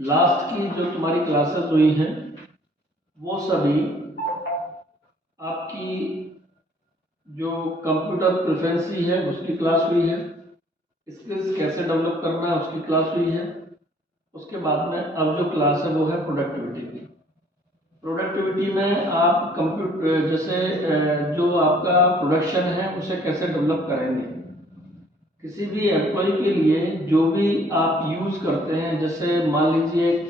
Last की जो तुम्हारी क्लासेस हुई हैं वो सभी आपकी जो कंप्यूटर प्रोफिशिएंसी है उसकी क्लास हुई है, स्किल्स कैसे डेवलप करना है उसकी क्लास हुई है। उसके बाद में अब जो क्लास है वो है प्रोडक्टिविटी की। प्रोडक्टिविटी में आप कंप्यूटर जैसे जो आपका प्रोडक्शन है उसे कैसे डेवलप करेंगे। किसी भी एम्प्लॉय के लिए जो भी आप यूज़ करते हैं, जैसे मान लीजिए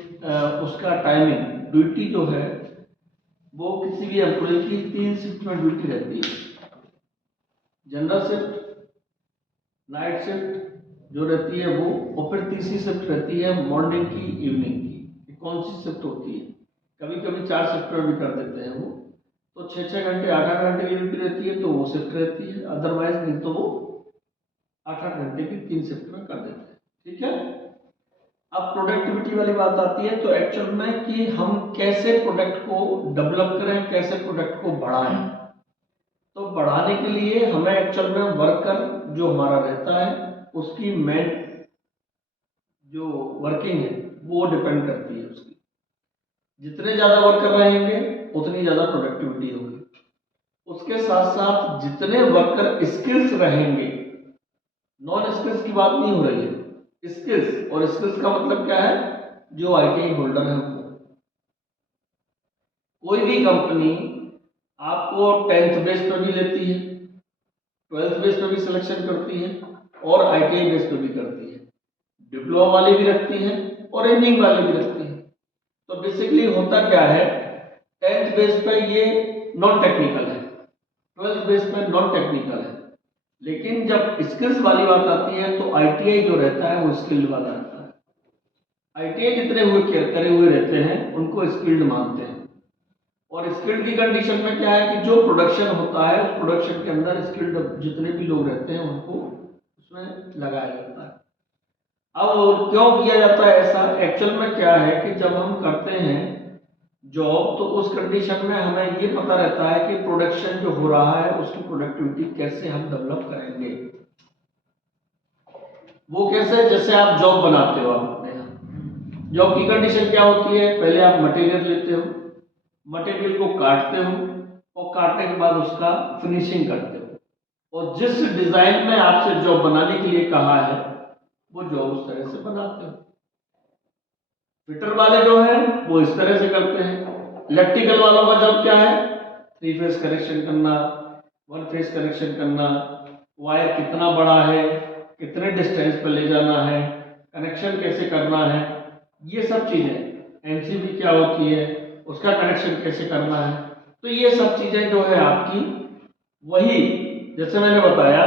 उसका टाइमिंग ड्यूटी जो है वो किसी भी एम्प्लॉय की 3 शिफ्ट में ड्यूटी रहती है। जनरल शिफ्ट, नाइट शिफ्ट जो रहती है वो, और फिर तीसरी शिफ्ट रहती है मॉर्निंग की, इवनिंग की। कौन सी शिफ्ट होती है? कभी कभी 4 शिफ्ट में भी कर देते हैं वो, तो 6-6 घंटे 8-8 घंटे की ड्यूटी रहती है तो वो शिफ्ट रहती है, अदरवाइज नहीं तो वो 8-8 घंटे की 3 शिफ्ट में कर देते हैं। ठीक है। अब प्रोडक्टिविटी वाली बात आती है तो एक्चुअल में कि हम कैसे प्रोडक्ट को डेवलप करें, कैसे प्रोडक्ट को बढ़ाएं। तो बढ़ाने के लिए हमें एक्चुअल में वर्कर जो हमारा रहता है उसकी मेन जो वर्किंग है वो डिपेंड करती है उसकी। जितने ज्यादा वर्कर रहेंगे उतनी ज्यादा प्रोडक्टिविटी होगी। उसके साथ साथ जितने वर्कर स्किल्स रहेंगे, नॉन स्किल्स की बात नहीं हो रही है, स्किल्स, और स्किल्स का मतलब क्या है? जो आईटीआई होल्डर है उनको। कोई भी कंपनी आपको 10th बेस पे भी लेती है, 12th बेस पे भी सिलेक्शन करती है, और आईटीआई बेस पे भी करती है, डिप्लोमा वाले भी रखती है और इंजीनियरिंग वाले भी रखती है। तो बेसिकली होता क्या है, 10th बेस पे ये नॉन टेक्निकल है, 12th बेस पे नॉन टेक्निकल है, लेकिन जब स्किल्स वाली बात आती है तो आईटीआई जो रहता है वो स्किल्ड वाला रहता है। आईटीआई जितने हुए करे हुए रहते हैं उनको स्किल्ड मानते हैं। और स्किल्ड की कंडीशन में क्या है कि जो प्रोडक्शन होता है उस प्रोडक्शन के अंदर स्किल्ड जितने भी लोग रहते हैं उनको उसमें लगाया जाता है। अब क्यों किया जाता है ऐसा? एक्चुअल में क्या है कि जब हम करते हैं जॉब तो उस कंडीशन में हमें ये पता रहता है कि प्रोडक्शन जो हो रहा है उसकी प्रोडक्टिविटी कैसे हम डेवलप करेंगे। वो कैसे? जैसे आप जॉब बनाते हो, आप अपने यहाँ जॉब की कंडीशन क्या होती है? पहले आप मटेरियल लेते हो, मटेरियल को काटते हो, और काटने के बाद उसका फिनिशिंग करते हो, और जिस डिजाइन में आपसे जॉब बनाने के लिए कहा है वो जॉब उस तरह से बनाते हो। फिटर वाले जो है वो इस तरह से करते हैं। इलेक्ट्रिकल वालों का जॉब क्या है? 3 फेज कनेक्शन करना, 1 फेज कनेक्शन करना, वायर कितना बड़ा है, कितने डिस्टेंस पर ले जाना है, कनेक्शन कैसे करना है, ये सब चीजें। एमसीबी क्या होती है, उसका कनेक्शन कैसे करना है। तो ये सब चीजें जो है आपकी, वही जैसे मैंने बताया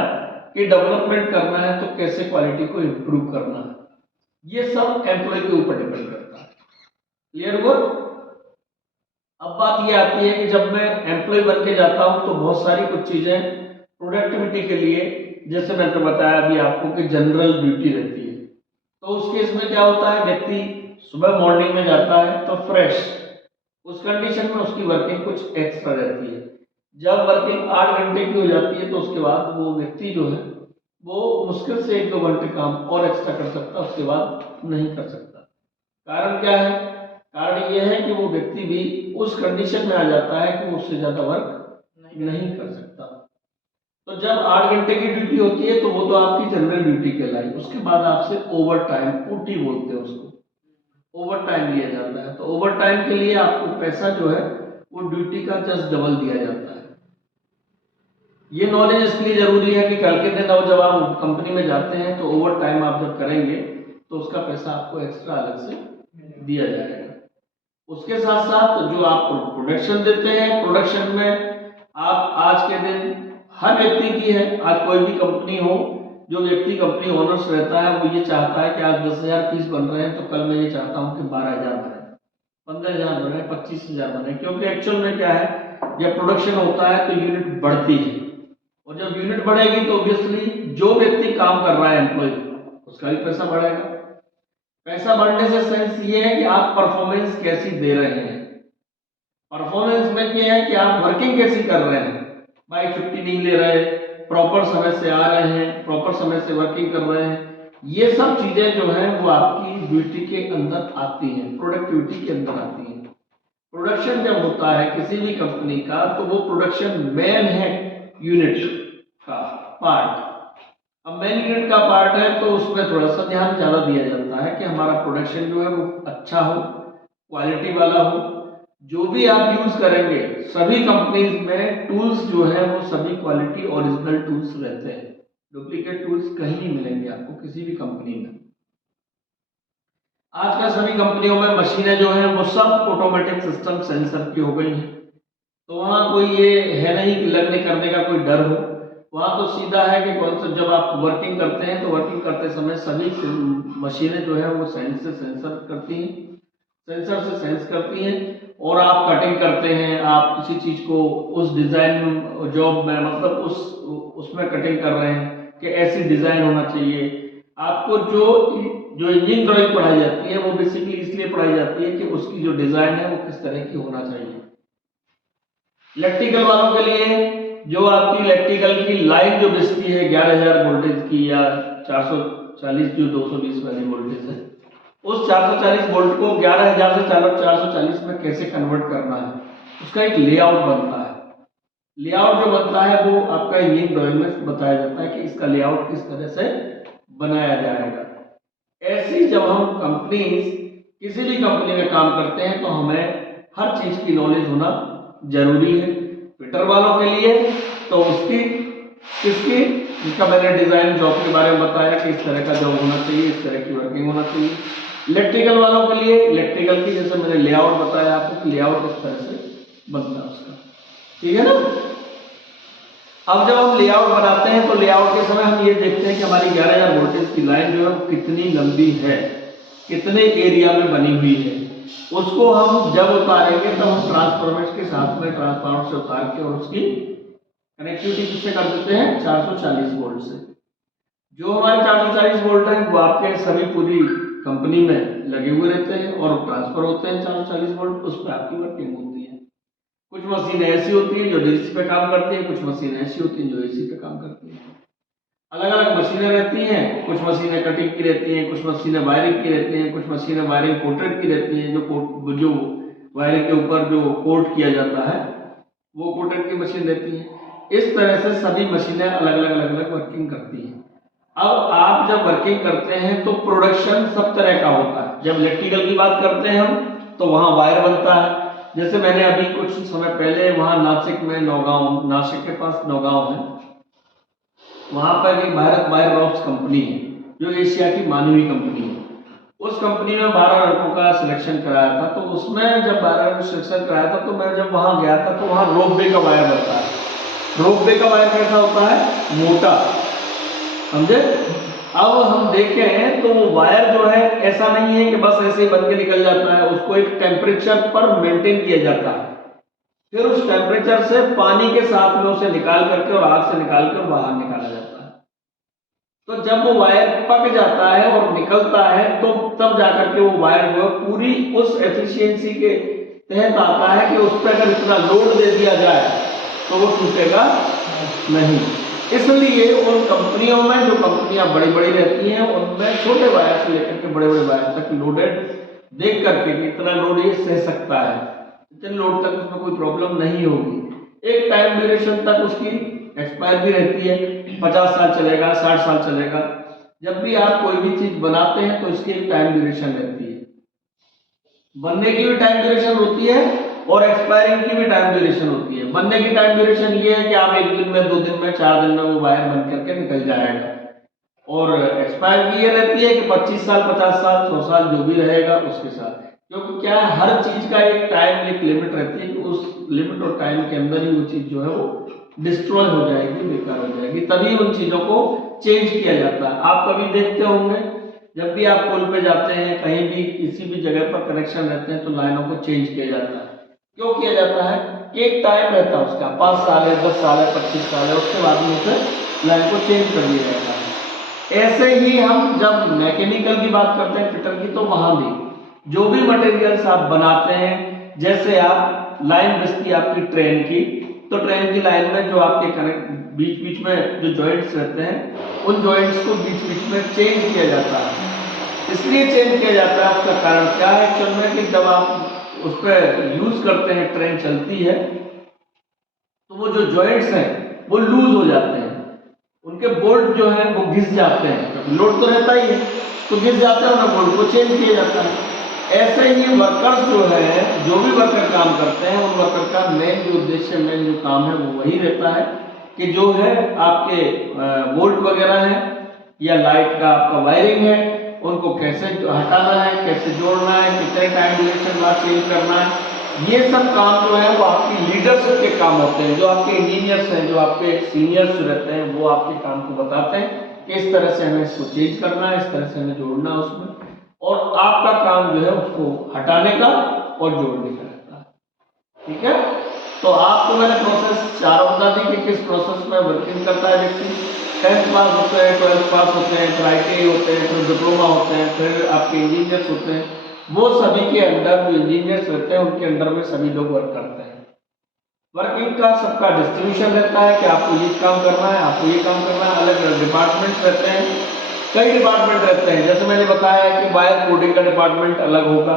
कि डेवलपमेंट करना है तो कैसे क्वालिटी को इम्प्रूव करना है, ये सब एम्प्लॉय के ऊपर डिपेंड करता है। क्लियर हुआ? अब बात ये आती है कि जब मैं एम्प्लॉय बन के जाता हूं तो बहुत सारी कुछ चीजें प्रोडक्टिविटी के लिए, जैसे मैंने बताया अभी आपको कि जनरल ड्यूटी रहती है, तो उस केस में क्या होता है, व्यक्ति सुबह मॉर्निंग में जाता है तो फ्रेश, उस कंडीशन में उसकी वर्किंग कुछ एक्स्ट्रा रहती है। जब वर्किंग 8 घंटे की हो जाती है तो उसके बाद वो व्यक्ति जो है वो मुश्किल से 1-2 घंटे काम और एक्स्ट्रा कर सकता, उसके बाद नहीं कर सकता। कारण क्या है? कारण यह है कि वो व्यक्ति भी उस कंडीशन में आ जाता है कि वो उससे ज्यादा वर्क नहीं कर सकता। तो जब 8 घंटे की ड्यूटी होती है तो वो तो आपकी जनरल ड्यूटी कहलाई। उसके बाद आपसे ओवर टाइम, ओटी बोलते हैं उसको, ओवर टाइम लिया जाता है। तो ओवर टाइम के लिए आपको पैसा जो है वो ड्यूटी का जस्ट डबल दिया जाता है। ये नॉलेज इसलिए जरूरी है कि कल के दिन अब जब आप कंपनी में जाते हैं तो ओवर टाइम आप जब करेंगे तो उसका पैसा आपको एक्स्ट्रा अलग से दिया जाएगा। उसके साथ साथ जो आप प्रोडक्शन देते हैं, प्रोडक्शन में आप आज के दिन हर व्यक्ति की है, आज कोई भी कंपनी हो, जो व्यक्ति कंपनी ओनर्स रहता है वो ये चाहता है कि आज 10,000 पीस बन रहे हैं तो कल मैं ये चाहता हूं कि 12,000 बने, 15,000 बने, 25,000 बने। क्योंकि एक्चुअल में क्या है, जब प्रोडक्शन होता है तो यूनिट बढ़ती है, और जब यूनिट बढ़ेगी तो ऑब्वियसली जो व्यक्ति काम कर रहा है एम्प्लॉय, उसका भी पैसा बढ़ेगा। पैसा बढ़ने से सेंस ये है कि आप परफॉर्मेंस कैसी दे रहे हैं। परफॉर्मेंस में क्या है कि आप वर्किंग कैसी कर रहे हैं, भाई छुट्टी नहीं ले रहे, प्रॉपर समय से आ रहे हैं, प्रॉपर समय से वर्किंग कर रहे हैं, ये सब चीजें जो हैं वो आपकी ड्यूटी के अंदर आती हैं, प्रोडक्टिविटी के अंदर आती हैं। प्रोडक्शन जब होता है किसी भी कंपनी का, तो वो प्रोडक्शन मेन है यूनिट का पार्ट। अब मेन यूनिट का पार्ट है तो उसमें थोड़ा सा ध्यान ज्यादा दिया जाता है कि हमारा प्रोडक्शन जो है वो अच्छा हो, क्वालिटी वाला हो। जो भी आप यूज करेंगे, सभी कंपनीज में टूल्स जो है वो सभी क्वालिटी ओरिजिनल टूल्स रहते हैं, डुप्लीकेट टूल्स कहीं नहीं मिलेंगे आपको किसी भी कंपनी में। आजकल सभी कंपनियों में मशीनें जो हैं वो सब ऑटोमेटिक सिस्टम सेंसर की हो गई हैं, तो वहाँ कोई ये है नहीं कि लगने करने का कोई डर हो। वहाँ तो सीधा है कि कौन सा, जब आप वर्किंग करते हैं तो वर्किंग करते समय सभी मशीनें जो है वो सेंस से सेंसर करती हैं, सेंसर से सेंस करती हैं। और आप कटिंग करते हैं, आप किसी चीज को उस डिजाइन जॉब में, मतलब उसमें कटिंग कर रहे हैं कि ऐसी डिजाइन होना चाहिए। आपको जो जो इंजीनियरिंग ड्राइंग पढ़ाई जाती है वो बेसिकली इसलिए पढ़ाई जाती है कि उसकी जो डिजाइन है वो किस तरह की होना चाहिए। इलेक्ट्रिकल वालों के लिए जो आपकी इलेक्ट्रिकल की लाइन जो बिजती है 11,000 वोल्टेज की या 440 जो 220 वाली वोल्टेज है, उस 440 वोल्ट को 11,000 से 440 में कैसे कन्वर्ट करना है, उसका एक लेआउट बनता है। लेआउट जो बनता है वो आपका इंजीनियरिंग ड्राइंग में बताया जाता है कि इसका लेआउट किस तरह से बनाया जाएगा। ऐसी जब हम किसी भी कंपनी में काम करते हैं तो हमें हर चीज की नॉलेज होना जरूरी है। फिटर वालों के लिए तो उसकी किसकी, जिसका मैंने डिजाइन जॉब के बारे में बताया कि इस तरह का जॉब होना चाहिए, इस तरह की वर्किंग होना चाहिए। इलेक्ट्रिकल वालों के लिए इलेक्ट्रिकल की, जैसे मैंने लेआउट बताया आपको, लेआउट इस तरह से बनता है उसका, ठीक है ना। अब जब हम लेआउट बनाते हैं तो लेआउट के समय हम ये देखते हैं कि हमारी 11,000 वोल्टेज की लाइन जो है कितनी लंबी है, कितने एरिया में बनी हुई है। उसको हम जब उतारेंगे तब हम ट्रांसफॉर्मर के साथ में ट्रांसफॉर्मर से उतार के और उसकी कनेक्टिविटी किससे कर देते हैं, 440 वोल्ट से। जो हमारे 440 वोल्ट है वो आपके सभी पूरी कंपनी में लगे हुए रहते हैं और ट्रांसफर होते हैं 440 वोल्ट, उस पर आपकी वर्किंग होती है। कुछ मशीनें ऐसी होती हैं जो डीसी पे काम करती है, कुछ मशीनें ऐसी होती हैं जो एसी पे काम करती हैं। अलग अलग मशीनें रहती हैं, कुछ मशीनें कटिंग की रहती हैं, कुछ मशीनें वायरिंग की रहती हैं, कुछ मशीनें वायरिंग कोटेड की रहती हैं। जो वायरिंग के ऊपर जो कोट किया जाता है वो कोटेड की मशीन रहती है। इस तरह से सभी मशीनें अलग अलग वर्किंग करती हैं। अब आप जब वर्किंग करते हैं तो प्रोडक्शन सब तरह का होता है। जब इलेक्ट्रिकल की बात करते हैं हम तो वहां वायर बनता है। जैसे मैंने अभी कुछ समय पहले वहां नासिक में, नौगांव, नासिक के पास नौगांव है, वहां पर एक भारत वायर रॉक्स कंपनी है जो एशिया की मानी हुई कंपनी है। उस कंपनी में 12 लड़कों का सिलेक्शन कराया था। तो उसमें जब 12 को सिलेक्शन कराया था तो मैं जब वहां गया था तो वहां रोपवे का वायर बनता है। रोपवे का वायर कैसा होता है, मोटा, समझे। अब हम देखें तो वो वायर जो है ऐसा नहीं है कि बस ऐसे ही बन के निकल जाता है, उसको एक टेम्परेचर पर मेंटेन किया जाता है। फिर उस टेम्परेचर से पानी के साथ में उसे निकाल करके और आग से निकाल कर बाहर निकाला जाता है। तो जब वो वायर पक जाता है और निकलता है तो तब जाकर के वो वायर जो है पूरी उस एफिशिएंसी के तहत आता है कि उस पर अगर इतना लोड दे दिया जाए तो वो टूटेगा नहीं। इसलिए उन कंपनियों में, जो कंपनियां बड़ी बड़ी रहती हैं, उनमें छोटे वायर से लेकर के बड़े बड़े वायर तक लोडेड देख करके कि इतना लोड ये सह सकता है, इतने लोड तक उसमें कोई प्रॉब्लम नहीं होगी। एक टाइम ड्यूरेशन तक उसकी एक्सपायर भी रहती है, 50 साल चलेगा, 60 साल चलेगा। जब भी आप कोई भी चीज बनाते हैं तो इसकी एक टाइम ड्यूरेशन रहती है, बनने की भी टाइम ड्यूरेशन होती है और एक्सपायरिंग की भी टाइम ड्यूरेशन होती है। बनने की टाइम ड्यूरेशन ये है कि आप 1 दिन में, 2 दिन में, 4 दिन में वो वायर बन करके निकल जाएगा। और एक्सपायर की ये रहती है कि 25 साल, 50 साल, 100 साल जो भी रहेगा उसके साथ। क्योंकि क्या है, हर चीज का एक टाइम, एक लिमिट रहती है कि उस लिमिट और टाइम के अंदर ही वो चीज जो है वो डिस्ट्रॉय हो जाएगी, बेकार हो जाएगी, तभी उन चीजों को चेंज किया जाता है। आप कभी देखते होंगे जब भी आप पुल पे जाते हैं, कहीं भी किसी भी जगह पर कनेक्शन रहते हैं तो लाइनों को चेंज किया जाता है। क्यों किया जाता है, एक टाइम रहता है उसका, 5 साल है, 10 साल है, 25 साल है, उसके बाद में उसे लाइन को चेंज कर दिया जाता है। ऐसे ही हम जब मैकेनिकल की बात करते हैं, फिटर की, तो वहां भी जो भी मटेरियल्स आप बनाते हैं, जैसे आप लाइन बिजती आपकी ट्रेन की, तो ट्रेन की लाइन में जो आपके बीच बीच में जो जॉइंट्स रहते हैं उन जॉइंट्स को बीच बीच में चेंज किया जाता है। इसलिए चेंज किया जाता है, उसका कारण क्या है एक्चुअल में कि जब आप उस पर यूज करते हैं, ट्रेन चलती है, तो वो जो जॉइंट्स हैं वो लूज हो जाते हैं, उनके बोल्ट जो है वो घिस जाते हैं, लोड तो रहता ही है तो घिस जाते हैं, उन्हें बोल्ट को चेंज किया जाता है। ऐसे ही वर्कर्स जो है, जो भी वर्कर काम करते हैं, उन वर्कर का मेन जो उद्देश्य, मेन जो काम है वो वही रहता है कि जो है आपके बोल्ट वगैरह है या लाइट का आपका वायरिंग है, उनको कैसे हटाना है, कैसे जोड़ना है, कितने टाइम ड्यूरेशन बाद चेंज करना है, ये सब काम जो है वो आपकी लीडरशिप के काम होते हैं। जो आपके इंजीनियर्स हैं, जो आपके सीनियर्स जो रहते हैं, वो आपके काम को बताते हैं कि इस तरह से हमें इसको चेंज करना है, इस तरह से हमें जोड़ना है उसमें, और आपका काम जो है उसको हटाने का और जोड़ने का रहता है। ठीक है, तो आपको मैंने प्रोसेस 4 बता दी कि किस प्रोसेस में वर्किंग करता है व्यक्ति। 10th पास होते हैं, 12th पास होते हैं, फिर ITI होते हैं, फिर डिप्लोमा होते हैं, फिर आपके इंजीनियर्स होते हैं। वो सभी के अंडर जो इंजीनियर्स रहते हैं उनके अंडर में सभी लोग वर्क करते हैं। वर्किंग का सबका डिस्ट्रीब्यूशन रहता है कि आपको ये काम करना है, आपको ये काम करना है। अलग अलग डिपार्टमेंट्स रहते हैं, कई डिपार्टमेंट रहते हैं। जैसे मैंने बताया है कि वायर कोडिंग का डिपार्टमेंट अलग होगा,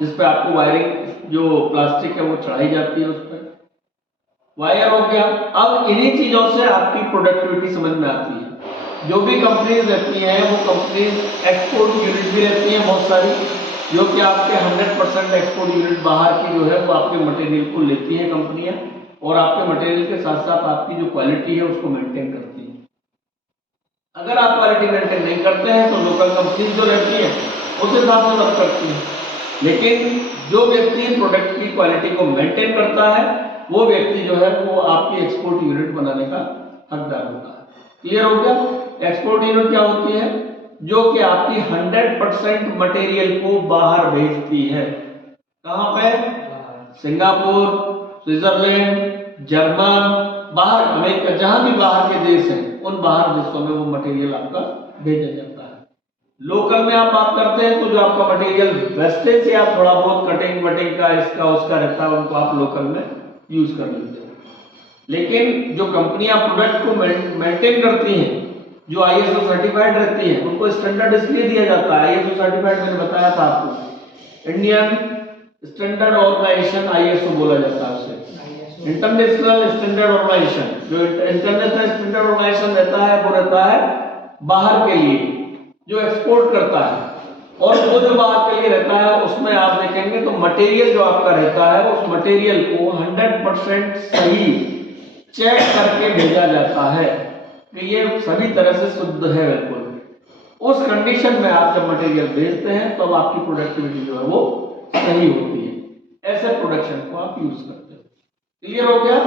जिसपे आपको वायरिंग जो प्लास्टिक है वो चढ़ाई जाती है, उस पर वायर हो गया। अब इन्हीं चीजों से आपकी प्रोडक्टिविटी समझ में आती है। जो भी कंपनीज रहती हैं वो कंपनीज एक्सपोर्ट यूनिट भी रहती हैं बहुत सारी, जो कि आपके 100% एक्सपोर्ट यूनिट बाहर की जो है वो आपके मटेरियल को लेती हैं कंपनियां, और आपके मटेरियल के साथ साथ आपकी जो क्वालिटी है उसको मेंटेन करती है। अगर आप क्वालिटी मेंटेन नहीं करते हैं तो लोकल कंपनीज जो रहती है उस हिसाब से वर्क करती है, लेकिन जो व्यक्ति प्रोडक्ट की क्वालिटी को मेंटेन करता है वो व्यक्ति जो है वो आपकी एक्सपोर्ट यूनिट बनाने का हकदार होता है। क्लियर हो गया? एक्सपोर्ट यूनिट क्या होती है? जो कि आपकी 100% मटेरियल को बाहर भेजती है। कहां पे? सिंगापुर, स्विट्जरलैंड, जर्मन, बाहर अमेरिका, जहां भी बाहर के देश हैं उन बाहर देशों में वो मटेरियल आपका भेजा जाता है। लोकल में आप बात करते हैं तो जो आपका मटेरियल वेस्टेज से आप थोड़ा बहुत कटिंग वटिंग का इसका उसका रहता है, उनको आप लोकल में यूज कर लेते हैं। लेकिन जो कंपनियां प्रोडक्ट को मेंटेन करती हैं, जो ISO सर्टिफाइड रहती है, उनको स्टैंडर्ड इसलिए दिया जाता है। ISO सर्टिफाइड मैंने बताया था आपको, इंडियन स्टैंडर्ड ऑर्गेनाइजेशन ISO बोला जाता है उसे, इंटरनेशनल स्टैंडर्ड ऑर्गेनाइजेशन। जो इंटरनेशनल स्टैंडर्ड ऑर्गेनाइजेशन रहता है वो रहता है बाहर के लिए, जो एक्सपोर्ट करता है, और वो जो बाहर के लिए रहता है उसमें आप देखेंगे तो मटेरियल जो आपका रहता है उस मटेरियल को 100% सही चेक करके भेजा जाता है कि ये सभी तरह से शुद्ध है बिल्कुल। उस कंडीशन में आप जब मटेरियल भेजते हैं तो आपकी प्रोडक्टिविटी जो है वो सही होती है। ऐसे प्रोडक्शन को आप यूज करते हो। क्लियर हो गया?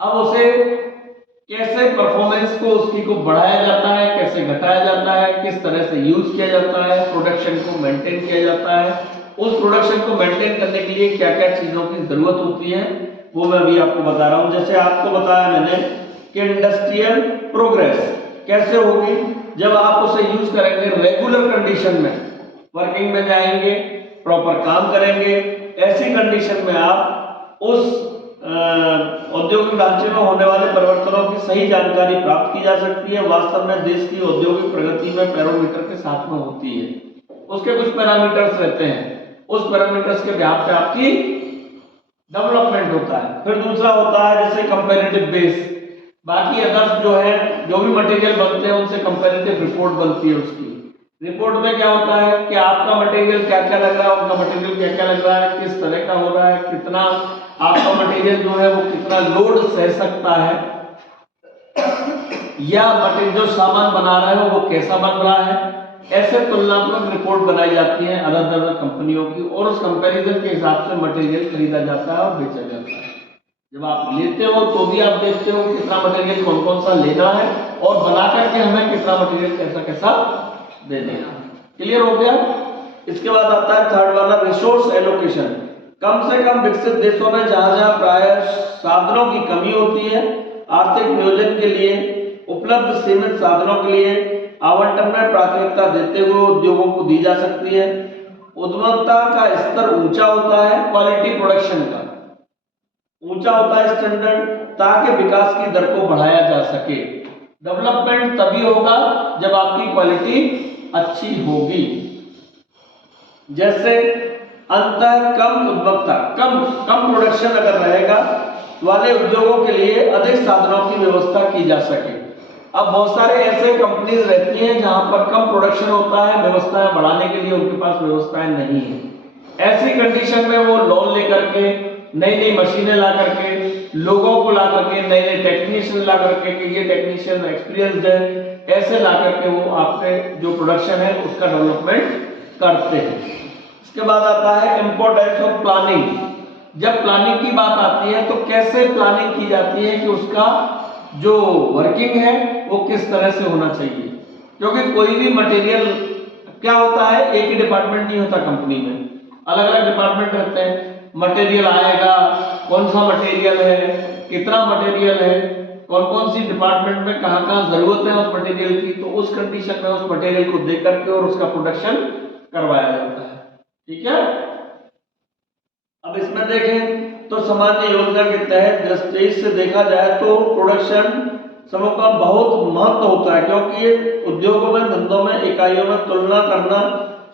अब उसे कैसे परफॉर्मेंस को उसकी को बढ़ाया जाता है, कैसे घटाया जाता है, किस तरह से यूज किया जाता है, प्रोडक्शन को मेंटेन किया जाता है, उस प्रोडक्शन को मेंटेन करने के लिए क्या क्या चीजों की जरूरत होती है वो मैं अभी आपको बता रहा हूं। जैसे आपको बताया मैंने कि इंडस्ट्रियल प्रोग्रेस कैसे होगी, जब आप उसे यूज करेंगे रेगुलर कंडीशन में, वर्किंग में जाएंगे, प्रॉपर काम करेंगे, ऐसी कंडीशन में आप उस औद्योगिक ढांचे में होने वाले परिवर्तनों की सही जानकारी प्राप्त की जा सकती है। वास्तव में देश की औद्योगिक प्रगति में पैरामीटर के साथ में होती है, उसके कुछ पैरामीटर्स रहते हैं, उस पैरामीटर्स के बिहाफ पे आपकी डेवलपमेंट होता है। फिर दूसरा होता है जैसे कंपैरेटिव बेस, बाकी अदर्स जो है, जो भी मटेरियल बनते हैं उनसे कंपैरेटिव रिपोर्ट बनती है। उसकी रिपोर्ट में क्या होता है कि आपका मटेरियल क्या क्या लग रहा है, उनका मटेरियल क्या क्या लग रहा है, किस तरह का हो रहा है, कितना आपका मटेरियल जो है वो कितना लोड सह सकता है, या मटेरियल जो सामान बना रहा है वो कैसा बन रहा है। ऐसे तुलनात्मक रिपोर्ट बनाई जाती है अलग अलग कंपनियों की, और उस कंपैरिजन के हिसाब से मटेरियल खरीदा जाता है और बेचा जाता है। जब आप लेते हो तो भी आप देखते हो कितना मटेरियल कौन कौन सा लेना है, और बना करके हमें कितना मटेरियल कैसा कैसा देना है। क्लियर हो गया? इसके बाद आता है थर्ड वाला, रिसोर्स एलोकेशन। कम से कम विकसित देशों में जहां जहां प्राय साधनों की कमी होती है, आर्थिक नियोजन के लिए उपलब्ध सीमित साधनों के लिए आवंटन में प्राथमिकता देते हुए उद्योगों को दी जा सकती है। उद्यमता का स्तर ऊंचा होता है क्वालिटी प्रोडक्शन का, ऊंचा होता है स्टैंडर्ड, ताकि विकास की दर को बढ़ाया जा सके। डेवलपमेंट तभी होगा जब आपकी क्वालिटी अच्छी होगी। जैसे अंतर कम गुणवत्ता, कम प्रोडक्शन अगर रहेगा वाले उद्योगों के लिए अधिक साधनों की व्यवस्था की जा सके। अब बहुत सारे ऐसे कंपनीज रहती हैं जहां पर कम प्रोडक्शन होता है, व्यवस्थाएं बढ़ाने के लिए उनके पास व्यवस्थाएं नहीं है। ऐसी कंडीशन में वो लोन लेकर के नई नई मशीनें ला करके, लोगों को ला करके, नए नए टेक्नीशियन ला करके कि ये टेक्नीशियन एक्सपीरियंस्ड है, ऐसे ला करके वो आपके जो प्रोडक्शन है उसका डेवलपमेंट करते हैं। इसके बाद आता है इंपॉर्टेंस ऑफ प्लानिंग। जब प्लानिंग की बात आती है तो कैसे प्लानिंग की जाती है कि उसका जो वर्किंग है वो किस तरह से होना चाहिए, क्योंकि कोई भी मटेरियल क्या होता है, एक ही डिपार्टमेंट नहीं होता कंपनी में, अलग अलग डिपार्टमेंट रहते हैं। मटेरियल आएगा, कौन सा मटेरियल है, कितना मटेरियल है, कौन कौन सी डिपार्टमेंट में कहाँ कहाँ जरूरत है उस मटेरियल की, तो उस कंडीशन में उस मटेरियल को देख करके और उसका प्रोडक्शन करवाया जाता है। ठीक है। अब इसमें देखें तो सामान्य योजना के तहत दृष्टि से देखा जाए तो प्रोडक्शन समूह का बहुत महत्व होता है, क्योंकि ये उद्योगों में, धंधों में, इकाइयों में तुलना करना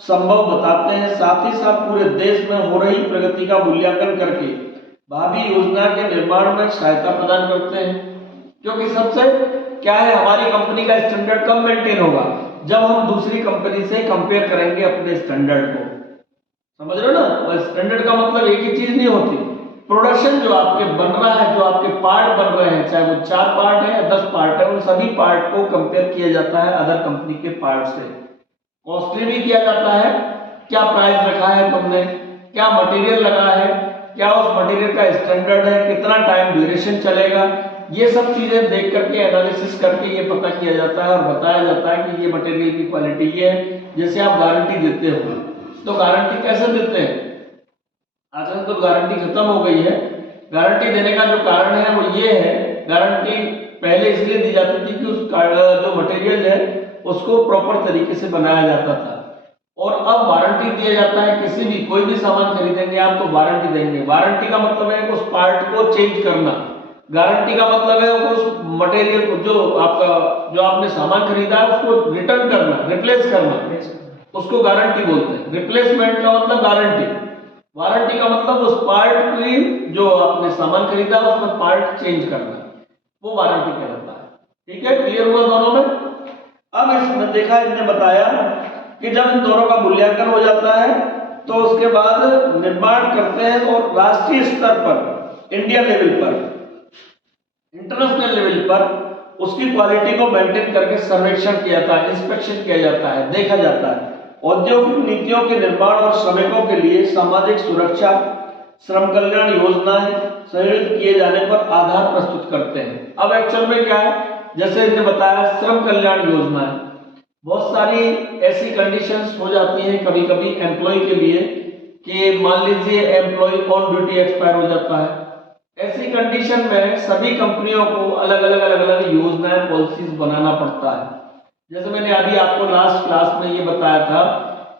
संभव बताते हैं। साथ ही साथ पूरे देश में हो रही प्रगति का मूल्यांकन करके भावी योजना के निर्माण में सहायता प्रदान करते हैं। क्योंकि सबसे क्या है, हमारी कंपनी का स्टैंडर्ड कब मेंटेन होगा, जब हम दूसरी कंपनी से कंपेयर करेंगे अपने स्टैंडर्ड को। समझ रहे हो ना, और स्टैंडर्ड का मतलब एक ही चीज नहीं होती। प्रोडक्शन जो आपके बन रहा है, जो आपके पार्ट बन रहे हैं, चाहे वो 4 पार्ट है या 10 पार्ट है, उन सभी पार्ट को कंपेयर किया जाता है अदर कंपनी के पार्ट से। कॉस्टली भी किया जाता है, क्या प्राइस रखा है तुमने, क्या मटेरियल लगा है, क्या उस मटेरियल का स्टैंडर्ड है, कितना टाइम ड्यूरेशन चलेगा, ये सब चीजें देख करके एनालिसिस करके ये पता किया जाता है और बताया जाता है कि ये मटेरियल की क्वालिटी ये है। जैसे आप गारंटी देते हो तो गारंटी कैसे देते हैं, आजकल तो गारंटी खत्म हो गई है। गारंटी देने का जो कारण है वो ये है, गारंटी पहले इसलिए दी जाती थी कि उस जो मटेरियल है उसको प्रॉपर तरीके से बनाया जाता था, और अब वारंटी दिया जाता है। किसी भी कोई भी सामान खरीदेंगे आप तो वारंटी देंगे। वारंटी का मतलब है उस पार्ट को चेंज करना, गारंटी का मतलब है उस मटेरियल को, जो आपने सामान खरीदा है उसको रिटर्न करना, रिप्लेस करना, उसको गारंटी बोलते हैं। रिप्लेसमेंट का मतलब गारंटी, वारंटी का मतलब उस पार्ट की, जो आपने सामान खरीदा उसमें पार्ट चेंज करना, वो वारंटी कहलाता है। ठीक है, क्लियर हुआ दोनों में। अब इसमें देखा, इन्होंने बताया कि जब इन दोनों का मूल्यांकन हो जाता है तो उसके बाद निर्माण करते हैं और राष्ट्रीय स्तर पर, इंडिया लेवल पर, इंटरनेशनल लेवल पर उसकी क्वालिटी को मेंटेन करके सर्वेक्षण किया जाता है, इंस्पेक्शन किया जाता है, देखा जाता है। औद्योगिक नीतियों के निर्माण और श्रमिकों के लिए सामाजिक सुरक्षा, श्रम कल्याण योजनाएं संयोजित किए जाने पर आधार प्रस्तुत करते हैं। अब एक्चुअल में क्या है, जैसे इन्होंने बताया श्रम कल्याण योजनाएं, बहुत सारी ऐसी कंडीशंस हो जाती हैं कभी कभी एम्प्लॉय के लिए कि मान लीजिए एम्प्लॉय ऑन ड्यूटी एक्सपायर हो जाता है। ऐसी कंडीशन में सभी कंपनियों को अलग अलग योजनाएं, पॉलिसीज बनाना पड़ता है। जैसे मैंने अभी आपको लास्ट क्लास में ये बताया था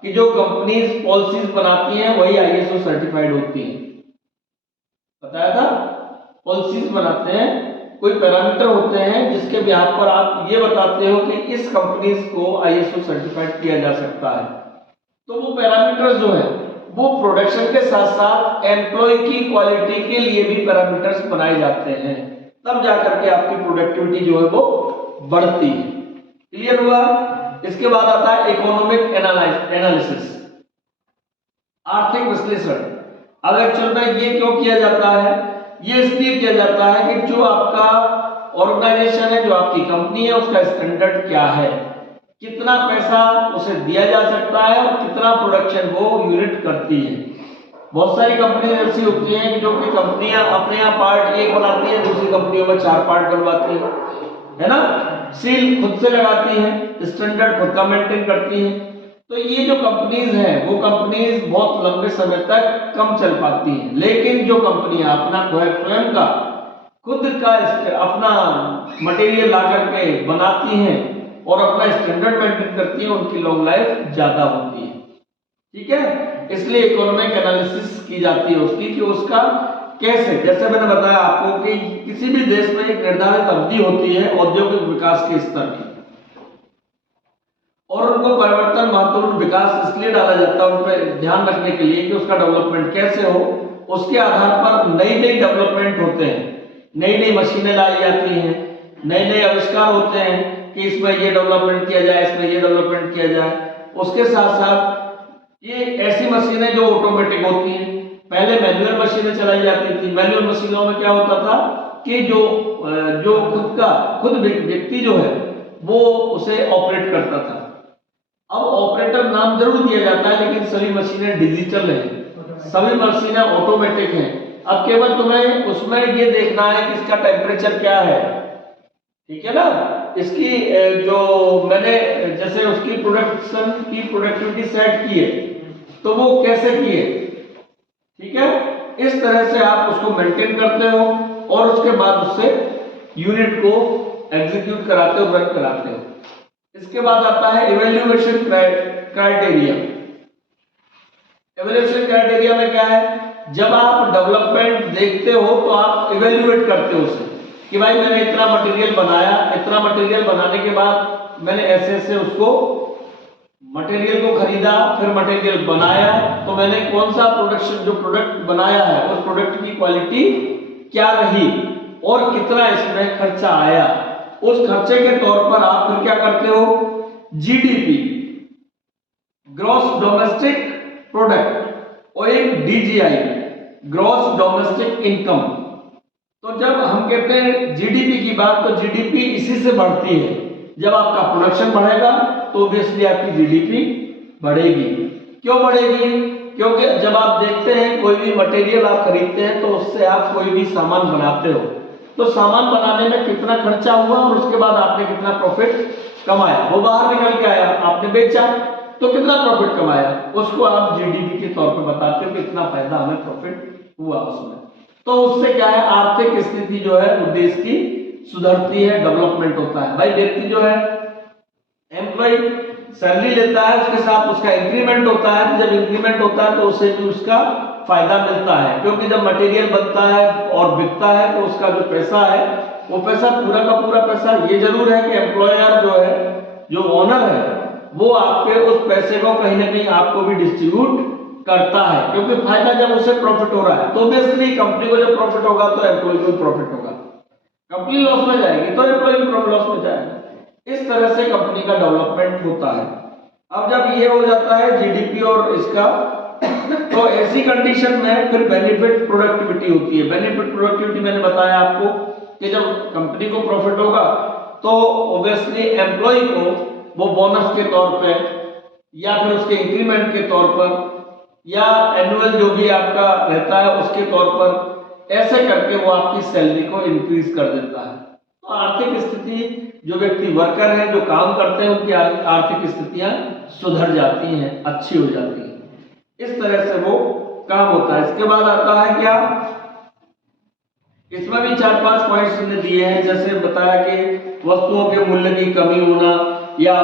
कि जो कंपनीज पॉलिसीज बनाती हैं वही ISO सर्टिफाइड होती हैं, बताया था। पॉलिसीज बनाते हैं, कोई पैरामीटर होते हैं जिसके बिहाफ पर आप ये बताते हो कि इस कंपनीज को ISO सर्टिफाइड किया जा सकता है। तो वो पैरामीटर जो है वो प्रोडक्शन के साथ साथ एम्प्लॉय की क्वालिटी के लिए भी पैरामीटर्स बनाए जाते हैं, तब जाकर के आपकी प्रोडक्टिविटी जो है वो बढ़ती है। क्लियर हुआ। इसके बाद आता है इकोनॉमिक एनालिसिस, आर्थिक विश्लेषण। अब एक्चुअल में ये क्यों किया जाता है, ये इसलिए किया जाता है कि जो आपका ऑर्गेनाइजेशन है, जो आपकी कंपनी है, उसका स्टैंडर्ड क्या है, कितना पैसा उसे दिया जा सकता है और कितना प्रोडक्शन वो यूनिट करती है। बहुत सारी कंपनी ऐसी होती हैं कि जो कि कंपनियां अपने यहाँ पार्ट एक बनाती हैं, दूसरी कंपनियों में 4 पार्ट बनवाती है ना, सील खुद से लगाती है, स्टैंडर्ड खुद का मेंटेन करती है। तो ये जो कंपनीज हैं वो कंपनीज बहुत लंबे समय तक कम चल पाती हैं, लेकिन जो कंपनियां अपना स्वयं का खुद का अपना मटेरियल ला करके बनाती हैं और अपना स्टैंडर्ड मेंटेन करती हैं, उनकी लॉन्ग लाइफ ज्यादा होती है। ठीक है, इसलिए इकोनॉमिक एनालिसिस की जाती है उसकी, कि उसका कैसे, जैसे मैंने बताया आपको कि किसी भी देश में एक निर्धारित अवधि होती है औद्योगिक विकास के स्तर की, और उनको परिवर्तन महत्वपूर्ण विकास इसलिए डाला जाता है उन पर ध्यान रखने के लिए कि उसका डेवलपमेंट कैसे हो। उसके आधार पर नई नई डेवलपमेंट होते हैं, नई नई मशीनें लाई जाती हैं, नए नए आविष्कार होते हैं कि इसमें ये डेवलपमेंट किया जाए, इसमें ये डेवलपमेंट किया जाए। उसके साथ साथ ये ऐसी मशीनें जो ऑटोमेटिक होती हैं, पहले मैनुअल मशीनें चलाई जाती थी। मैनुअल मशीनों में क्या होता था कि जो खुद व्यक्ति जो है वो उसे ऑपरेट करता था। अब ऑपरेटर नाम जरूर दिया जाता है, लेकिन सभी मशीनें डिजिटल हैं, सभी मशीनें ऑटोमेटिक हैं। अब केवल तुम्हें उसमें ये देखना है कि इसका टेम्परेचर क्या है, ठीक है ना, इसकी जो मैंने जैसे उसकी प्रोडक्शन की प्रोडक्टिविटी सेट की है तो वो कैसे की है, ठीक है। इस तरह से आप उसको मेंटेन करते हो और उसके बाद उससे यूनिट को एग्जीक्यूट कराते हो, रन कराते हो। इसके बाद आता है इवैल्यूएशन क्राइटेरिया। इवैल्यूएशन क्राइटेरिया में क्या है, जब आप डेवलपमेंट देखते हो तो आप इवैल्यूएट करते हो उसे कि भाई मैंने इतना मटेरियल बनाया, इतना मटेरियल बनाने के बाद मैंने ऐसे ऐसे उसको मटेरियल को खरीदा, फिर मटेरियल बनाया, तो मैंने कौन सा प्रोडक्शन जो प्रोडक्ट बनाया है उस प्रोडक्ट की क्वालिटी क्या रही और कितना इसमें खर्चा आया। उस खर्चे के तौर पर आप फिर क्या करते हो, जीडीपी, ग्रॉस डोमेस्टिक प्रोडक्ट, और एक डीजीआई, ग्रॉस डोमेस्टिक इनकम। तो जब हम कहते हैं जीडीपी की बात, तो जीडीपी इसी से बढ़ती है। जब आपका प्रोडक्शन बढ़ेगा तो ऑब्वियसली आपकी जीडीपी बढ़ेगी। क्यों बढ़ेगी, क्योंकि जब आप देखते हैं कोई भी मटेरियल आप खरीदते हैं तो उससे आप कोई भी सामान बनाते हो, तो सामान बनाने में कितना खर्चा हुआ और उसके बाद आपने कितना प्रॉफिट कमाया, वो बाहर निकल के आया, आपने बेचा तो कितना प्रॉफिट कमाया, उसको आप जीडीपी के तौर पे बताते हो कि कितना फायदा हमें प्रॉफिट हुआ उसमें। तो उससे क्या है, आर्थिक स्थिति जो है वो देश की सुधरती है, डेवलपमेंट होता है। भाई व्यक्ति जो है एम्प्लॉय सैलरी लेता है, उसके साथ उसका इंक्रीमेंट होता है, जब इंक्रीमेंट होता है तो उससे भी उसका फायदा मिलता है, क्योंकि जब मटेरियल बनता है और बिकता है तो उसका जो पैसा है वो पैसा पूरा का पूरा पैसा, ये जरूर है कि एम्प्लॉयर जो है, जो ओनर है, वो आपके उस पैसे को कहीं ना कहीं आपको भी डिस्ट्रीब्यूट करता है, क्योंकि फायदा जब उसे प्रॉफिट हो रहा है तो ऑब्वियसली कंपनी को जब प्रॉफिट होगा तो एम्प्लॉय को प्रॉफिट होगा। कंपनी लॉस में जाएगी तो एम्प्लॉय भी लॉस में जाएगा। इस तरह से कंपनी का डेवलपमेंट होता है। अब जब ये हो जाता है जीडीपी और इसका, तो ऐसी कंडीशन में फिर बेनिफिट प्रोडक्टिविटी होती है। बेनिफिट प्रोडक्टिविटी मैंने बताया आपको कि जब कंपनी को प्रॉफिट होगा तो ऑब्वियसली एम्प्लॉय को वो बोनस के तौर पे या फिर उसके इंक्रीमेंट के तौर पर या एनुअल जो भी आपका रहता है उसके तौर पर ऐसे करके वो आपकी सैलरी को इंक्रीज कर देता है। तो आर्थिक स्थिति, जो व्यक्ति वर्कर है, जो काम करते हैं, उनकी आर्थिक स्थितियां सुधर जाती हैं, अच्छी हो जाती हैं। इस तरह से वो काम होता है। इसके बाद आता है क्या, इसमें भी 4-5 पॉइंट्स हमने दिए हैं, जैसे बताया कि वस्तुओं के मूल्य की कमी होना या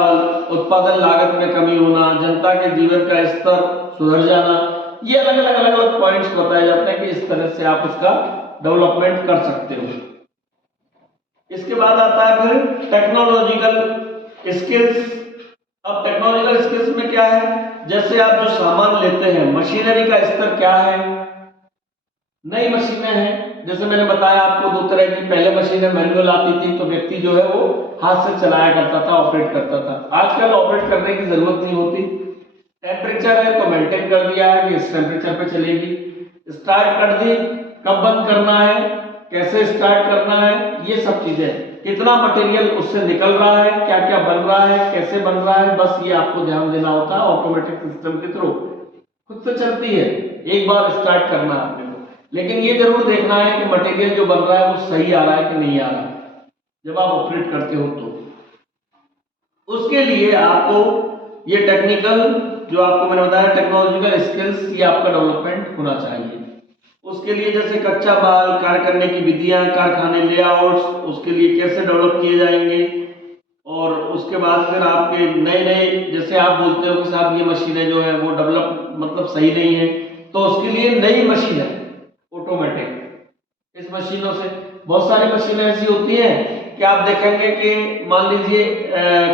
उत्पादन लागत में कमी होना, जनता के जीवन का स्तर सुधर जाना, ये अलग अलग पॉइंट्स बताए जाते हैं कि इस तरह से आप उसका डेवलपमेंट कर सकते हो। इसके बाद आता है फिर टेक्नोलॉजिकल स्किल्स। अब टेक्नोलॉजिकल स्किल्स में क्या है, जैसे आप जो सामान लेते हैं, मशीनरी का स्तर क्या है, नई मशीनें हैं, जैसे मैंने बताया आपको 2 तरह की, पहले मशीनें मैनुअल आती थी तो व्यक्ति जो है वो हाथ से चलाया करता था, ऑपरेट करता था। आजकल ऑपरेट करने की जरूरत नहीं होती, टेम्परेचर है तो मेंटेन कर दिया है कि इस टेम्परेचर पे चलेगी, स्टार्ट कर दी, कब बंद करना है, कैसे स्टार्ट करना है, ये सब चीजें, कितना मटेरियल उससे निकल रहा है, क्या क्या बन रहा है, कैसे बन रहा है, बस ये आपको ध्यान देना होता है। ऑटोमेटिक सिस्टम के थ्रू खुद से चलती है, एक बार स्टार्ट करना आपने को, लेकिन ये जरूर देखना है कि मटेरियल जो बन रहा है वो सही आ रहा है कि नहीं आ रहा है जब आप ऑपरेट करते हो। तो उसके लिए आपको ये टेक्निकल, जो आपको मैंने बताया टेक्नोलॉजिकल स्किल्स, ये आपका डेवलपमेंट होना चाहिए। उसके लिए जैसे कच्चा माल, कार्य करने की विधियां, कारखाने लेआउट्स, उसके लिए कैसे डेवलप किए जाएंगे, और उसके बाद फिर आपके नए नए, जैसे आप बोलते हो कि साहब ये मशीनें जो है वो डेवलप मतलब सही नहीं है, तो उसके लिए नई मशीन है ऑटोमेटिक, मशीनों से। बहुत सारी मशीनें ऐसी होती हैं कि आप देखेंगे कि मान लीजिए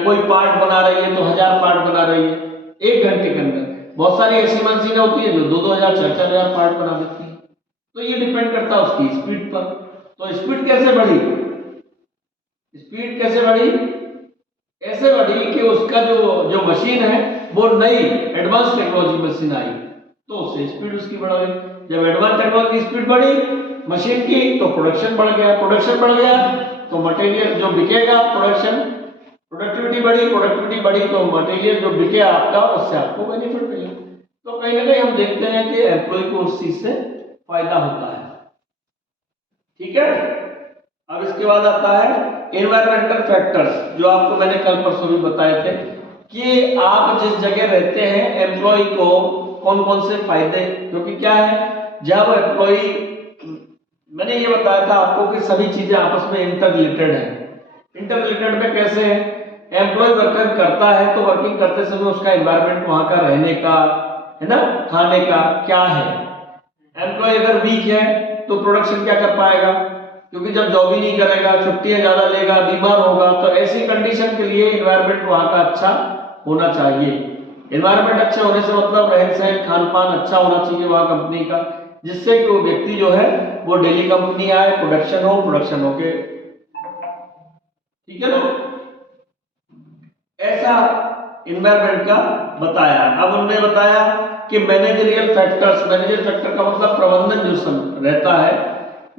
कोई पार्ट बना रही है तो 1000 पार्ट बना रही है 1 घंटे के अंदर। बहुत सारी ऐसी मशीनें होती है जो 2-2 हजार 4-4 हजार पार्ट बना देती है। तो ये डिपेंड करता है उसकी स्पीड पर। तो स्पीड कैसे बढ़ी? स्पीड कैसे बढ़ी? ऐसे बढ़ी कि उसका जो मशीन है वो नई एडवांस टेक्नोलॉजी मशीन आई तो उससे स्पीड उसकी बढ़ गई। जब एडवांस टेक्नोलॉजी की स्पीड बढ़ी मशीन की तो प्रोडक्शन बढ़ गया। प्रोडक्शन बढ़ गया तो मटेरियल जो बिकेगा प्रोडक्टिविटी बढ़ी तो मटेरियल जो बिके आपका उससे आपको बेनिफिट मिले। तो कहीं ना कहीं हम देखते हैं कि एम्प्लॉय को उस चीज से फायदा होता है। ठीक है। अब इसके बाद आता है एनवायरमेंटल फैक्टर्स, जो आपको मैंने कल परसों भी बताए थे कि आप जिस जगह रहते हैं एम्प्लॉय को कौन कौन से फायदे, क्योंकि क्या है जब एम्प्लॉय, मैंने ये बताया था आपको कि सभी चीजें आपस में इंटर रिलेटेड है। इंटर रिलेटेड में कैसे है? एम्प्लॉय वर्किंग करता है तो वर्किंग करते समय उसका एनवायरमेंट वहां का रहने का है ना, खाने का क्या है। एम्प्लॉय अगर वीक है तो प्रोडक्शन क्या कर पाएगा, क्योंकि जब जॉब ही नहीं करेगा, छुट्टियां ज्यादा लेगा, बीमार होगा, तो ऐसी कंडीशन के लिए एनवायरमेंट वहां का अच्छा होना चाहिए। एनवायरमेंट अच्छा होने से मतलब रहन सहन खान पान अच्छा होना चाहिए वहां कंपनी का, जिससे कि वो व्यक्ति जो है वो डेली कंपनी आए, प्रोडक्शन हो के, ठीक है ना। ऐसा एनवायरमेंट का बताया। अब उन्होंने बताया कि मैनेजरियल फैक्टर्स, मैनेजर फैक्टर का मतलब प्रबंधन जो रहता है,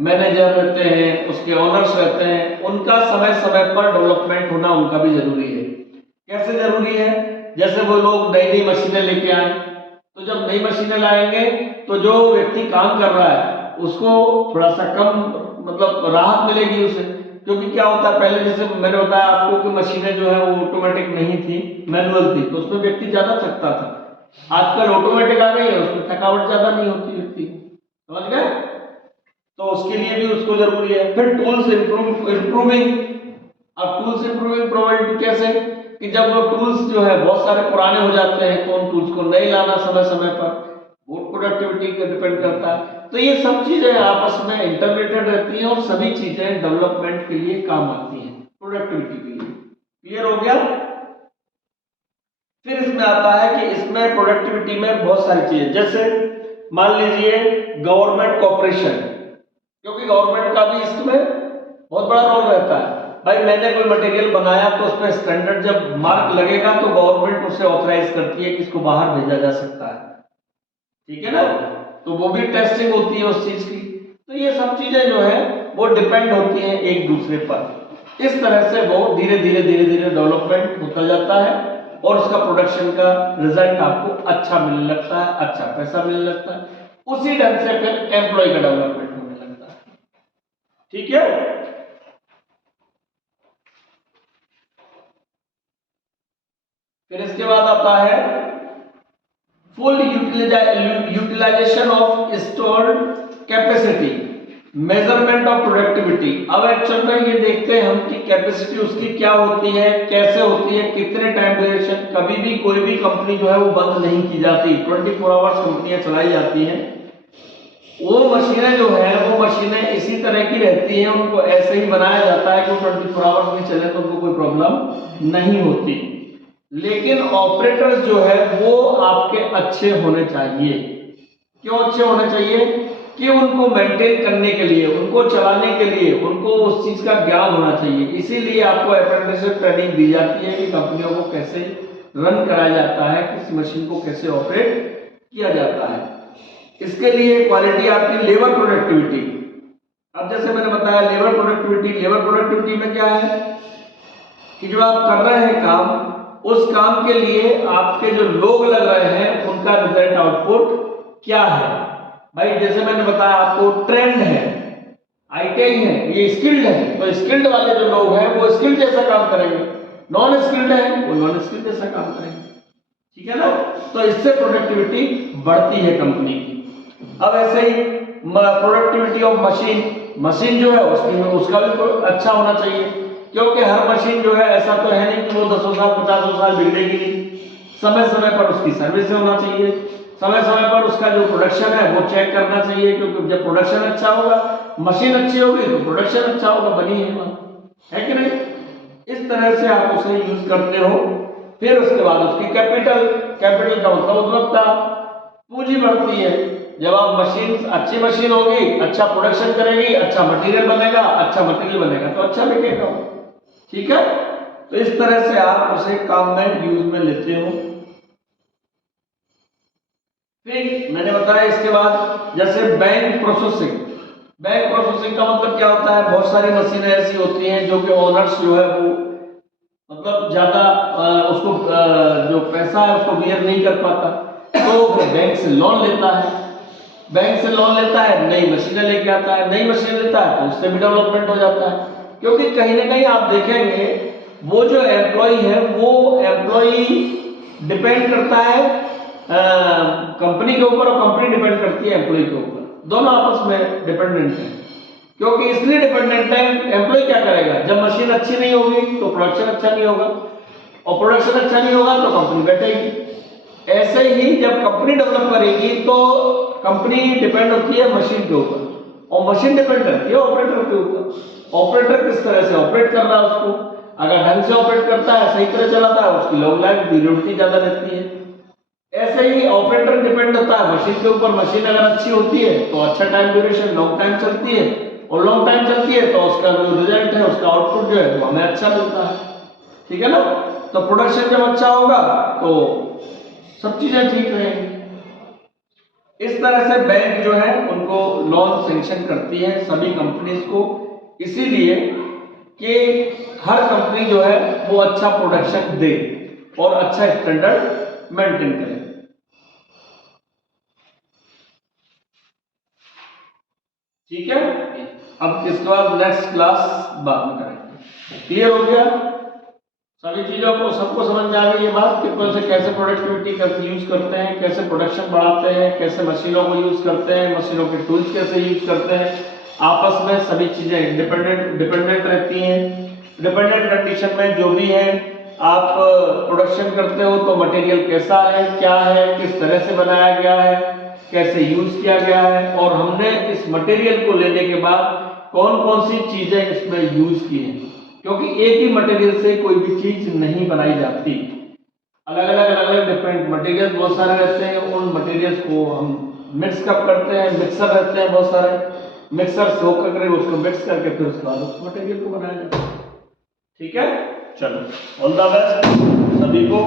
मैनेजर रहते हैं, उसके ओनर्स रहते हैं, उनका समय समय पर डेवलपमेंट होना उनका भी जरूरी है। कैसे जरूरी है? जैसे वो लोग नई नई मशीनें लेके आए, तो जब नई मशीनें लाएंगे तो जो व्यक्ति काम कर रहा है उसको थोड़ा सा कम मतलब राहत मिलेगी उसे, क्योंकि क्या होता है पहले जैसे मैंने बताया आपको कि मशीनें जो है वो ऑटोमेटिक नहीं थी, मैनुअल थी, तो उसमें व्यक्ति ज्यादा थकता था। आजकल ऑटोमेटिक आ गई है, उसमें थकावट ज्यादा नहीं होती व्यक्ति, समझ गए। तो उसके लिए भी उसको जरूरी है। फिर टूल्स इंप्रूविंग। अब टूल्स इंप्रूविंग प्रोवाइड कैसे कि जब वो टूल्स जो है बहुत सारे पुराने हो जाते हैं तो उन टूल्स को नए लाना समय समय पर, वो प्रोडक्टिविटी पे डिपेंड करता है। तो ये सब चीजें आपस में इंटररिलेटेड रहती हैं और सभी चीजें डेवलपमेंट के लिए काम आती हैं, प्रोडक्टिविटी के लिए। क्लियर हो गया। फिर इसमें आता है कि इसमें प्रोडक्टिविटी में बहुत सारी चीजें, जैसे मान लीजिए गवर्नमेंट कॉर्पोरेशन, क्योंकि गवर्नमेंट का भी इसमें बहुत बड़ा रोल रहता है। भाई मैंने कोई मटेरियल बनाया तो उसमें स्टैंडर्ड जब मार्क लगेगा तो गवर्नमेंट उसे ऑथराइज करती है कि इसको बाहर भेजा जा सकता है, ठीक है ना। तो वो भी टेस्टिंग होती है उस चीज की। तो ये सब चीजें जो है वो डिपेंड होती हैं एक दूसरे पर। इस तरह से वो धीरे धीरे डेवलपमेंट होता जाता है और उसका प्रोडक्शन का रिजल्ट आपको अच्छा मिलने लगता है, अच्छा पैसा मिलने लगता है। उसी ढंग से फिर एम्प्लॉय का डेवलपमेंट होने लगता है, ठीक है। फिर इसके बाद आता है full utilization of stored capacity, measurement of productivity. अब एक्चुअल में ये देखते हैं हम कि कैपेसिटी उसकी क्या होती है, कैसे होती है, कितने टाइम ड्यूरेशन। कभी भी कोई भी कंपनी जो है वो बंद नहीं की जाती, 24 आवर्स कंपनियां चलाई जाती हैं। वो मशीनें जो है वो मशीनें इसी तरह की रहती हैं, उनको ऐसे ही बनाया जाता है कि 24 आवर्स भी चले तो उनको कोई प्रॉब्लम नहीं होती। लेकिन ऑपरेटर्स जो है वो आपके अच्छे होने चाहिए। क्यों अच्छे होने चाहिए? कि उनको मेंटेन करने के लिए, उनको चलाने के लिए उनको उस चीज का ज्ञान होना चाहिए। इसीलिए आपको अप्रेंटिसशिप ट्रेनिंग दी जाती है कि कंपनियों को कैसे रन कराया जाता है, किस मशीन को कैसे ऑपरेट किया जाता है। इसके लिए क्वालिटी आपकी लेबर प्रोडक्टिविटी। अब जैसे मैंने बताया लेबर प्रोडक्टिविटी में क्या है कि जो आप कर रहे हैं काम, उस काम के लिए आपके जो लोग लग रहे हैं उनका रिजल्ट आउटपुट क्या है। भाई जैसे मैंने बताया आपको ट्रेंड है, आईटीआई है, ये स्किल्ड है, तो स्किल्ड वाले जो लोग हैं वो स्किल्ड जैसा काम करेंगे, नॉन स्किल्ड है वो नॉन स्किल्ड जैसा काम करेंगे, ठीक है ना। तो इससे प्रोडक्टिविटी बढ़ती है कंपनी की। अब ऐसे ही प्रोडक्टिविटी ऑफ मशीन जो है उसका भी अच्छा होना चाहिए, क्योंकि हर मशीन जो है ऐसा तो है नहीं कि वो 10 साल 50 साल बिगड़ेगी नहीं। समय समय पर उसकी सर्विस होना चाहिए, समय समय पर उसका उसका जो प्रोडक्शन है वो चेक करना चाहिए, क्योंकि जब प्रोडक्शन अच्छा होगा, मशीन अच्छी होगी तो प्रोडक्शन अच्छा होगा, बनी है बात, है कि नहीं? इस तरह से आप उसे यूज करते हो। फिर उसके बाद उसकी कैपिटल का मतलब उद्योक्ता, पूंजी बढ़ती है। जब आप मशीन, अच्छी मशीन होगी, अच्छा प्रोडक्शन करेगी, अच्छा मटेरियल बनेगा, तो अच्छा बिकेगा, ठीक है? तो इस तरह से आप उसे काम में यूज में लेते हो। फिर मैंने बताया इसके बाद जैसे बैंक प्रोसेसिंग का मतलब क्या होता है? बहुत सारी मशीनें ऐसी होती हैं जो कि ओनर्स जो है वो मतलब ज्यादा उसको जो पैसा है उसको बियर नहीं कर पाता, तो वो बैंक से लोन लेता है, नई मशीनें लेके आता है, नई मशीन लेता है तो उससे भी डेवलपमेंट हो जाता है। क्योंकि कहीं ना कहीं आप देखेंगे वो जो एम्प्लॉय है वो एम्प्लॉय डिपेंड करता है कंपनी के ऊपर और कंपनी डिपेंड करती है एम्प्लॉय के ऊपर, दोनों आपस में डिपेंडेंट है। क्योंकि इसलिए डिपेंडेंट है, एम्प्लॉय क्या करेगा? जब मशीन अच्छी नहीं होगी तो प्रोडक्शन अच्छा नहीं होगा, और प्रोडक्शन अच्छा नहीं होगा तो कंपनी बैठेगी। ऐसे ही जब कंपनी डेवलप करेगी तो कंपनी डिपेंड होती है मशीन के ऊपर, और मशीन डिपेंड करती है ऑपरेटर के ऊपर। ऑपरेटर किस तरह से ऑपरेट कर रहा है उसको, अगर ढंग से ऑपरेट करता है, सही तरह चलाता है, उसकी लॉन्ग लाइफ ड्यूरेबिलिटी ज्यादा रहती है। ऐसे ही ऑपरेटर डिपेंड होता है मशीन के ऊपर, मशीन अगर अच्छी होती है तो अच्छा टाइम ड्यूरेशन, लॉन्ग टाइम चलती है, और लॉन्ग टाइम चलती है तो उसका जो रिजल्ट है, उसका आउटपुट जो है वो हमें अच्छा मिलता है, ठीक है ना? तो प्रोडक्शन जब अच्छा होगा तो सब चीजें ठीक रहेंगी। इस तरह से बैंक जो है उनको लोन सैंक्शन करती है सभी कंपनीज को, इसीलिए कि हर कंपनी जो है वो अच्छा प्रोडक्शन दे और अच्छा स्टैंडर्ड मेंटेन करे। ठीक है, अब इसके बाद नेक्स्ट क्लास बाद में करेंगे। क्लियर हो गया सभी चीजों को, सबको समझ में आ गई ये बात कि कैसे प्रोडक्टिविटी का यूज करते हैं, कैसे प्रोडक्शन बढ़ाते हैं, कैसे मशीनों को यूज करते हैं, मशीनों के टूल्स कैसे यूज करते हैं, आपस में सभी चीजें डिपेंडेंट रहती हैं। डिपेंडेंट कंडीशन में जो भी है, आप प्रोडक्शन करते हो तो मटेरियल कैसा है, क्या है, किस तरह से बनाया गया है, कैसे यूज किया गया है, और हमने इस मटेरियल को लेने के बाद कौन कौन सी चीजें इसमें यूज की हैं, क्योंकि एक ही मटेरियल से कोई भी चीज नहीं बनाई जाती, अलग अलग डिफरेंट मटेरियल बहुत सारे रहते हैं, उन मटेरियल्स को हम मिक्स कब करते हैं, मिक्सर रहते हैं बहुत सारे, मिक्सर से होकर उसको मिक्स करके फिर उसके बाद उस मटेरियल को बनाया जाता है। ठीक है, चलो ऑल द बेस्ट सभी को।